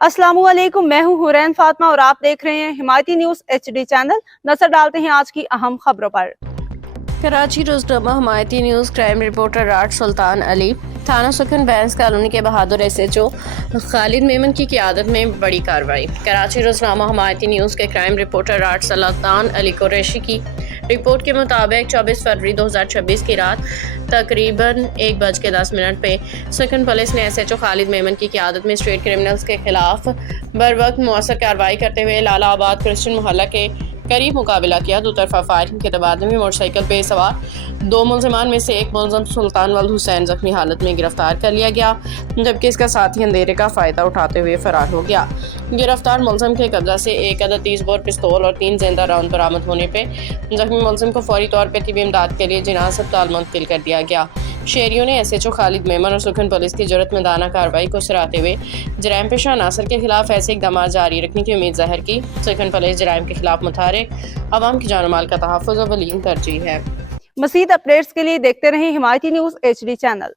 अस्सलाम वालेकुम, मैं हूं हुरैन फातिमा और आप देख रहे हैं हिमायती न्यूज HD चैनल। नजर डालते हैं आज की अहम खबरों पर। Karachi Roznama Himayati news crime reporter राट सुल्तान अली, थाना सुखन बैंस कॉलोनी के बहादुर SHO खालिद मेमन की क़ियादत में बड़ी कार्रवाई। कराची रोजनामा हिमायती न्यूज़ के क्राइम रिपोर्टर राट सुल्तान अली कुरैशी की रिपोर्ट के मुताबिक 24 फरवरी 2026 की रात तकरीबन 1:10 पे सुखन पुलिस ने SHO खालिद मेमन की क़ियादत में स्ट्रीट क्रिमिनल्स के खिलाफ बरवक्त मौसर कार्रवाई करते हुए लालाबाद क्रिश्चियन मोहल्ला के करीब मुकाबला किया। दो तरफा फायरिंग के तबादले में मोटरसाइकिल पे सवार 2 मुलजमान में से एक मुलजम सुल्तान वल्द हुसैन जख्मी हालत में गिरफ्तार कर लिया गया, जबकि इसका साथी अंधेरे का फ़ायदा उठाते हुए फरार हो गया। गिरफ्तार मुलजम के कब्जा से एक अदद 30 बोर पिस्तौल और 3 जिंदा राउंड बरामद होने पे जख्मी मुलजम को फौरी तौर पर तिबी इमदाद के लिए जिना अस्पताल मुंतकिल कर दिया गया। शहरियों ने SHO खालिद मेमन और सुखन पुलिस की जुर्रतमंदाना कार्रवाई को सराहते हुए जराइम पेशा अनासर के खिलाफ ऐसे इकदाम जारी रखने की उम्मीद जाहिर की। सुखन पुलिस जराइम के खिलाफ मुतहर्रिक अवाम की जान माल का तहफ़्फ़ुज़ अव्वलीन तरजीह है। मज़ीद अपडेट्स के लिए देखते रहें हिमायती न्यूज HD चैनल।